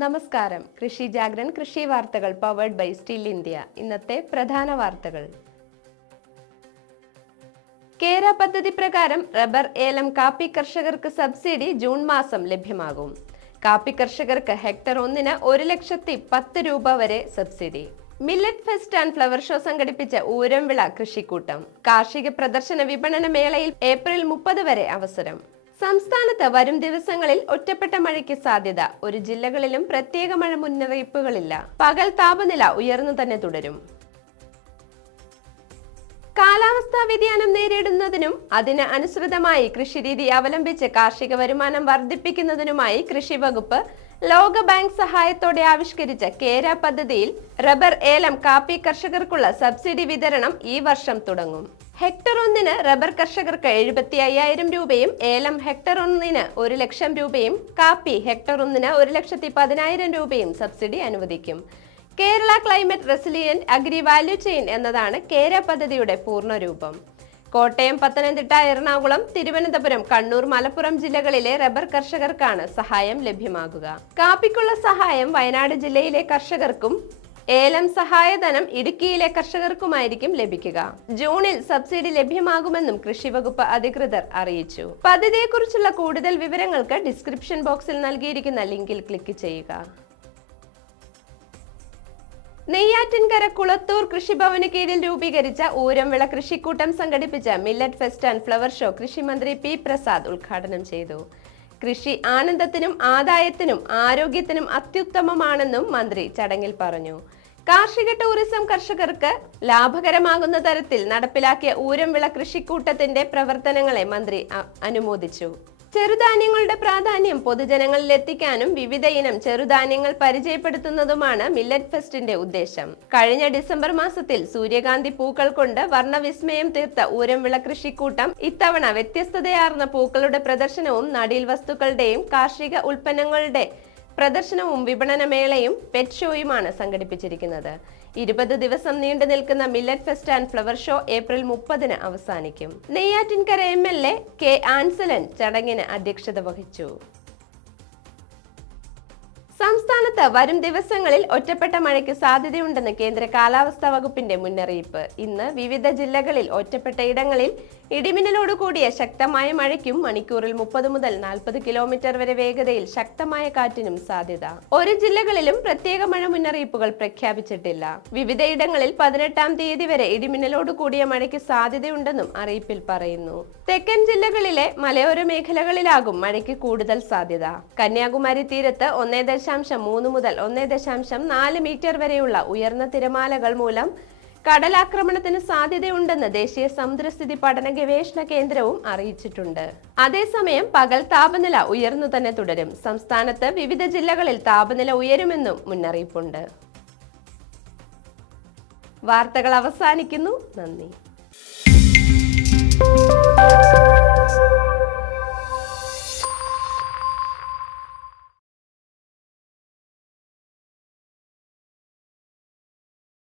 നമസ്കാരം. കൃഷി ജാഗ്രൻ കൃഷി വാർത്തകൾ പവേർഡ് ബൈ സ്റ്റീൽ ഇന്ത്യ ഇന്നത്തെ പ്രധാന വാർത്തകൾ. കേര പദ്ധതി പ്രകാരം റബ്ബർ ഏലം കാപ്പി കർഷകർക്ക് സബ്സിഡി ജൂൺ മാസം ലഭ്യമാകും. കാപ്പി കർഷകർക്ക് ഹെക്ടർ ഒന്നിന് ഒരു ലക്ഷത്തി പത്ത് രൂപ വരെ subsidy. Millet fest and flower show സംഘടിപ്പിച്ച ഊരംവിള കൃഷിക്കൂട്ടം. കാർഷിക പ്രദർശന വിപണന മേളയിൽ ഏപ്രിൽ മുപ്പത് വരെ അവസരം. സംസ്ഥാനത്ത് വരും ദിവസങ്ങളിൽ ഒറ്റപ്പെട്ട മഴയ്ക്ക് സാധ്യത. ഒരു ജില്ലകളിലും പ്രത്യേക മഴ മുന്നറിയിപ്പുകളില്ല. പകൽ താപനില ഉയർന്നു തന്നെ തുടരും. കാലാവസ്ഥാ വ്യതിയാനം നേരിടുന്നതിനും അതിന് അനുസൃതമായി കൃഷിരീതി അവലംബിച്ച് കാർഷിക വരുമാനം വർദ്ധിപ്പിക്കുന്നതിനുമായി കൃഷി വകുപ്പ് ലോക ബാങ്ക് സഹായത്തോടെ ആവിഷ്കരിച്ച കേര പദ്ധതിയിൽ റബ്ബർ ഏലം കാപ്പി കർഷകർക്കുള്ള സബ്സിഡി വിതരണം ഈ വർഷം തുടങ്ങും. ഹെക്ടർ ഒന്നിന് റബ്ബർ കർഷകർക്ക് എഴുപത്തി അയ്യായിരം രൂപയും ഏലം ഹെക്ടർ ഒന്നിന് ഒരു ലക്ഷം രൂപയും കാപ്പി ഹെക്ടർ ഒന്നിന് ഒരു ലക്ഷത്തി പതിനായിരം രൂപയും സബ്സിഡി അനുവദിക്കും. Kerala climate resilient agri value chain എന്നതാണ് കേര പദ്ധതിയുടെ പൂർണരൂപം കോട്ടയം പത്തനംതിട്ട എറണാകുളം തിരുവനന്തപുരം കണ്ണൂർ മലപ്പുറം ജില്ലകളിലെ റബ്ബർ കർഷകർക്കാണ് സഹായം ലഭ്യമാകുക. കാപ്പിക്കുള്ള സഹായം വയനാട് ജില്ലയിലെ കർഷകർക്കും ഏലം സഹായധനം ഇടുക്കിയിലെ കർഷകർക്കുമായിരിക്കും ലഭിക്കുക. ജൂണിൽ സബ്സിഡി ലഭ്യമാകുമെന്നും കൃഷി വകുപ്പ് അധികൃതർ അറിയിച്ചു. പദ്ധതിയെക്കുറിച്ചുള്ള കൂടുതൽ വിവരങ്ങൾക്ക് ഡിസ്ക്രിപ്ഷൻ ബോക്സിൽ നൽകിയിരിക്കുന്ന ലിങ്കിൽ ക്ലിക്ക് ചെയ്യുക. നെയ്യാറ്റിൻകര കുളത്തൂർ കൃഷിഭവന് കീഴിൽ രൂപീകരിച്ച ഊരംവിള കൃഷിക്കൂട്ടം സംഘടിപ്പിച്ച millet fest and flower show കൃഷിമന്ത്രി പി പ്രസാദ് ഉദ്ഘാടനം ചെയ്തു. കൃഷി ആനന്ദത്തിനും ആദായത്തിനും ആരോഗ്യത്തിനും അത്യുത്തമമാണെന്നും മന്ത്രി ചടങ്ങിൽ പറഞ്ഞു. കാർഷിക ടൂറിസം കർഷകർക്ക് ലാഭകരമാകുന്ന തരത്തിൽ നടപ്പിലാക്കിയ ഊരംവിള കൃഷിക്കൂട്ടത്തിന്റെ പ്രവർത്തനങ്ങളെ മന്ത്രി അനുമോദിച്ചു. ചെറുധാന്യങ്ങളുടെ പ്രാധാന്യം പൊതുജനങ്ങളിൽ എത്തിക്കാനും വിവിധ ഇനം ചെറുധാന്യങ്ങൾ പരിചയപ്പെടുത്തുന്നതുമാണ് മില്ലറ്റ് ഫെസ്റ്റിന്റെ ഉദ്ദേശം. കഴിഞ്ഞ ഡിസംബർ മാസത്തിൽ സൂര്യകാന്തി പൂക്കൾ കൊണ്ട് വർണവിസ്മയം തീർത്ത ഊരംവിള കൃഷിക്കൂട്ടം ഇത്തവണ വ്യത്യസ്തതയാർന്ന പൂക്കളുടെ പ്രദർശനവും നടീൽ വസ്തുക്കളുടെയും കാർഷിക ഉൽപ്പന്നങ്ങളുടെ പ്രദർശനവും വിപണനമേളയും പെറ്റ് ഷോയുമാണ് സംഘടിപ്പിച്ചിരിക്കുന്നത്. ഇരുപത് ദിവസം നീണ്ടു നിൽക്കുന്ന millet fest and flower show April മുപ്പതിന് അവസാനിക്കും. Neyyattinkara M L A K Ansalan ചടങ്ങിന് അധ്യക്ഷത വഹിച്ചു. സംസ്ഥാനത്ത് വരും ദിവസങ്ങളിൽ ഒറ്റപ്പെട്ട മഴയ്ക്ക് സാധ്യതയുണ്ടെന്ന് കേന്ദ്ര കാലാവസ്ഥാ വകുപ്പിന്റെ മുന്നറിയിപ്പ്. ഇന്ന് വിവിധ ജില്ലകളിൽ ഒറ്റപ്പെട്ട ഇടങ്ങളിൽ ഇടിമിന്നലോട് കൂടിയ ശക്തമായ മഴയ്ക്കും മണിക്കൂറിൽ മുപ്പത് മുതൽ നാൽപ്പത് കിലോമീറ്റർ വരെ വേഗതയിൽ ശക്തമായ കാറ്റിനും സാധ്യത. ഒരു ജില്ലകളിലും പ്രത്യേക മഴ മുന്നറിയിപ്പുകൾ പ്രഖ്യാപിച്ചിട്ടില്ല. വിവിധ ഇടങ്ങളിൽ പതിനെട്ടാം തീയതി വരെ ഇടിമിന്നലോട് കൂടിയ മഴയ്ക്ക് സാധ്യതയുണ്ടെന്നും അറിയിപ്പിൽ പറയുന്നു. തെക്കൻ ജില്ലകളിലെ മലയോര മേഖലകളിലാകും മഴയ്ക്ക് കൂടുതൽ സാധ്യത. കന്യാകുമാരി തീരത്ത് ഒന്നേ ദശാംശം മൂന്ന് മുതൽ ഒന്നേ ദശാംശം നാല് മീറ്റർ വരെയുള്ള ഉയർന്ന തിരമാലകൾ മൂലം കടലാക്രമണത്തിന് സാധ്യതയുണ്ടെന്ന് ദേശീയ സമുദ്രസ്ഥിതി പഠന ഗവേഷണ കേന്ദ്രവും അറിയിച്ചിട്ടുണ്ട്. അതേസമയം പകൽ താപനില ഉയർന്നു തന്നെ തുടരും. സംസ്ഥാനത്ത് വിവിധ ജില്ലകളിൽ താപനില ഉയരുമെന്നും മുന്നറിയിപ്പുണ്ട്. വാർത്തകൾ അവസാനിക്കുന്നു. നന്ദി.